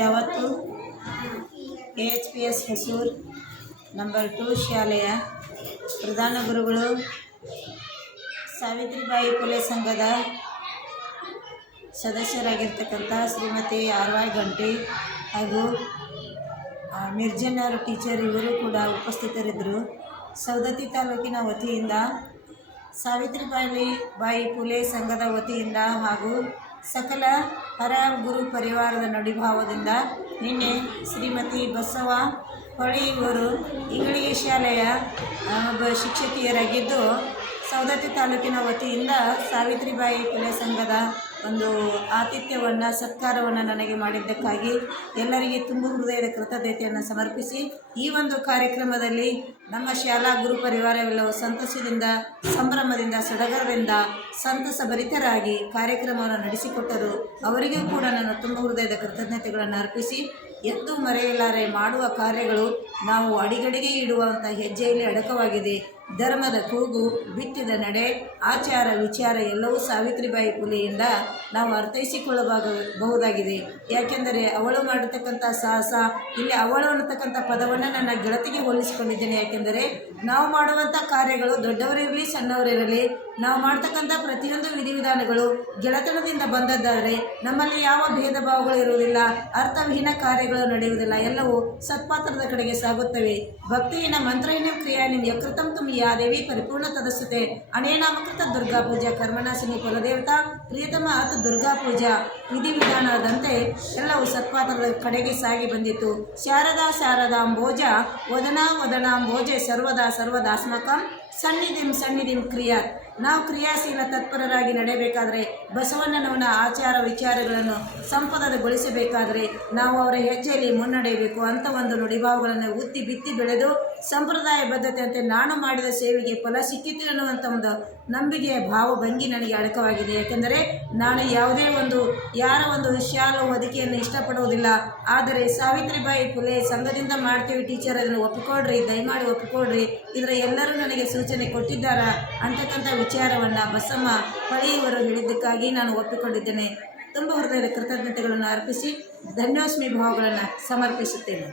ಯಾವತ್ತು KHPS Hosur number 2 ಶಾಲೆಯ ಪ್ರಧಾನ ಗುರುಗಳು ಸಾವಿತ್ರಿಬಾಯಿ ಫುಲೆ ಸಂಘದ ಸದಸ್ಯರಾಗಿರ್ತಕ್ಕಂಥ ಶ್ರೀಮತಿ RY ಗಂಟಿ ಹಾಗೂ ನಿರ್ಜನರ ಟೀಚರ್ ಇವರು ಕೂಡ ಉಪಸ್ಥಿತರಿದ್ದರು. ಸವದತ್ತಿ ತಾಲೂಕಿನ ವತಿಯಿಂದ ಸಾವಿತ್ರಿಬಾಯಿ ಫುಲೆ ಸಂಘದ ವತಿಯಿಂದ ಹಾಗೂ ಸಕಲ ಹರ ಗುರು ಪರಿವಾರದ ನುಡಿಭಾವದಿಂದ ನಿನ್ನೆ ಶ್ರೀಮತಿ ಬಸವ ಹೊಳಿ ಇವರು ಇಂಗ್ಲಿಷ್ ಶಾಲೆಯ ಒಬ್ಬ ಶಿಕ್ಷಕಿಯರಾಗಿದ್ದು ಸವದತ್ತಿ ತಾಲೂಕಿನ ವತಿಯಿಂದ ಸಾವಿತ್ರಿಬಾಯಿ ಫುಲೆ ಸಂಘದ ಒಂದು ಆತಿಥ್ಯವನ್ನು ಸತ್ಕಾರವನ್ನು ನನಗೆ ಮಾಡಿದ್ದಕ್ಕಾಗಿ ಎಲ್ಲರಿಗೆ ತುಂಬ ಹೃದಯದ ಕೃತಜ್ಞತೆಯನ್ನು ಸಮರ್ಪಿಸಿ ಈ ಒಂದು ಕಾರ್ಯಕ್ರಮದಲ್ಲಿ ನಮ್ಮ ಶಾಲಾ ಗುರು ಪರಿವಾರವೆಲ್ಲವೂ ಸಂತಸದಿಂದ ಸಂಭ್ರಮದಿಂದ ಸಡಗರದಿಂದ ಸಂತಸ ಭರಿತರಾಗಿ ಕಾರ್ಯಕ್ರಮವನ್ನು ನಡೆಸಿಕೊಟ್ಟರು. ಅವರಿಗೂ ಕೂಡ ನಾನು ತುಂಬ ಹೃದಯದ ಕೃತಜ್ಞತೆಗಳನ್ನು ಅರ್ಪಿಸಿ ಎಂದು ಮರೆಯಲಾರೆ ಮಾಡುವ ಕಾರ್ಯಗಳು ನಾವು ಅಡಿಗಡಿಗೆ ಇಡುವಂಥ ಹೆಜ್ಜೆಯಲ್ಲಿ ಅಡಕವಾಗಿದೆ. ಧರ್ಮದ ಕೂಗು, ಬಿತ್ತಿದ ನಡೆ, ಆಚಾರ ವಿಚಾರ ಎಲ್ಲವೂ ಸಾವಿತ್ರಿಬಾಯಿ ಫುಲೆಯಿಂದ ನಾವು ಅರ್ಥೈಸಿಕೊಳ್ಳಬಹುದಾಗಿದೆ. ಯಾಕೆಂದರೆ ಅವಳು ಮಾಡಿರ್ತಕ್ಕಂಥ ಸಾಹಸ, ಇಲ್ಲಿ ಅವಳು ಅನ್ನತಕ್ಕಂಥ ಪದವನ್ನು ನನ್ನ ಗೆಳತಿಗೆ ಹೋಲಿಸಿಕೊಂಡಿದ್ದೇನೆ. ಯಾಕೆಂದರೆ ನಾವು ಮಾಡುವಂಥ ಕಾರ್ಯಗಳು ದೊಡ್ಡವರಿರಲಿ ಸಣ್ಣವರಿರಲಿ, ನಾವು ಮಾಡ್ತಕ್ಕಂಥ ಪ್ರತಿಯೊಂದು ವಿಧಿವಿಧಾನಗಳು ಗೆಳತನದಿಂದ ಬಂದದ್ದಾದರೆ ನಮ್ಮಲ್ಲಿ ಯಾವ ಭೇದ ಭಾವಗಳು ಇರುವುದಿಲ್ಲ, ಅರ್ಥವಿಹೀನ ಕಾರ್ಯಗಳು ನಡೆಯುವುದಿಲ್ಲ, ಎಲ್ಲವೂ ಸತ್ಪಾತ್ರದ ಕಡೆಗೆ ಸಾಗುತ್ತವೆ. ಭಕ್ತಿಹೀನ ಮಂತ್ರಹೀನ ಕ್ರಿಯಾನಿಂ ಯಕೃತಂ ತುಂ ಯಾ ದೇವಿ ಪರಿಪೂರ್ಣ ತದಸ್ಸುತ್ತೆ ಅನೇನಾಮಕೃತ ದುರ್ಗಾ ಪೂಜಾ ಕರ್ಮನಾಶಿನಿ ಕುಲದೇವತಾ ಪ್ರಿಯತಮ ಅತು ದುರ್ಗಾ ಪೂಜಾ ವಿಧಿವಿಧಾನದಂತೆ ಎಲ್ಲವೂ ಸತ್ಪಾತ್ರದ ಕಡೆಗೆ ಸಾಗಿ ಬಂದಿತ್ತು. ಶಾರದಾಂಬೋಜ ವದನಾಂಬೋಜೆ ಸರ್ವದಾಸ್ಮಕಂ ಸನ್ನಿಧಿಂ ಕ್ರಿಯಾತ್. ನಾವು ಕ್ರಿಯಾಶೀಲ ತತ್ಪರರಾಗಿ ನಡೆಯಬೇಕಾದರೆ, ಬಸವಣ್ಣನವನ ಆಚಾರ ವಿಚಾರಗಳನ್ನು ಸಂಪದಗೊಳಿಸಬೇಕಾದರೆ ನಾವು ಅವರ ಹೆಜ್ಜೆಯಲ್ಲಿ ಮುನ್ನಡೆಯಬೇಕು. ಅಂಥ ಒಂದು ನುಡಿಭಾವಗಳನ್ನು ಉತ್ತಿ ಬಿತ್ತಿ ಬೆಳೆದು ಸಂಪ್ರದಾಯ ಬದ್ಧತೆಯಂತೆ ನಾನು ಮಾಡಿದ ಸೇವೆಗೆ ಫಲ ಸಿಕ್ಕಿತು ಅನ್ನುವಂಥ ಒಂದು ನಂಬಿಕೆಯ ಭಾವಭಂಗಿ ನನಗೆ ಅಡಕವಾಗಿದೆ. ಯಾಕೆಂದರೆ ನಾನು ಯಾವುದೇ ಯಾರ ಒಂದು ಶಾಲು ಹೊದಿಕೆಯನ್ನು ಇಷ್ಟಪಡುವುದಿಲ್ಲ. ಆದರೆ ಸಾವಿತ್ರಿಬಾಯಿ ಫುಲೆ ಸಂಘದಿಂದ ಮಾಡ್ತೀವಿ ಟೀಚರ್, ಅದನ್ನು ಒಪ್ಪಿಕೊಡ್ರಿ, ದಯಮಾಡಿ ಒಪ್ಪಿಕೊಡ್ರಿ, ಇದರ ಎಲ್ಲರೂ ನನಗೆ ಸೂಚನೆ ಕೊಟ್ಟಿದ್ದಾರಾ ಅಂತಕ್ಕಂಥ ವಿಚಾರವನ್ನು ಬಸಮ್ಮ ಹೊಳೆಯವರು ಹೇಳಿದ್ದಕ್ಕಾಗಿ ನಾನು ಒಪ್ಪಿಕೊಂಡಿದ್ದೇನೆ. ತುಂಬ ಹೃದಯದ ಕೃತಜ್ಞತೆಗಳನ್ನು ಅರ್ಪಿಸಿ ಧನ್ಯೋಸ್ಮಿ ಭಾವಗಳನ್ನು ಸಮರ್ಪಿಸುತ್ತೇನೆ.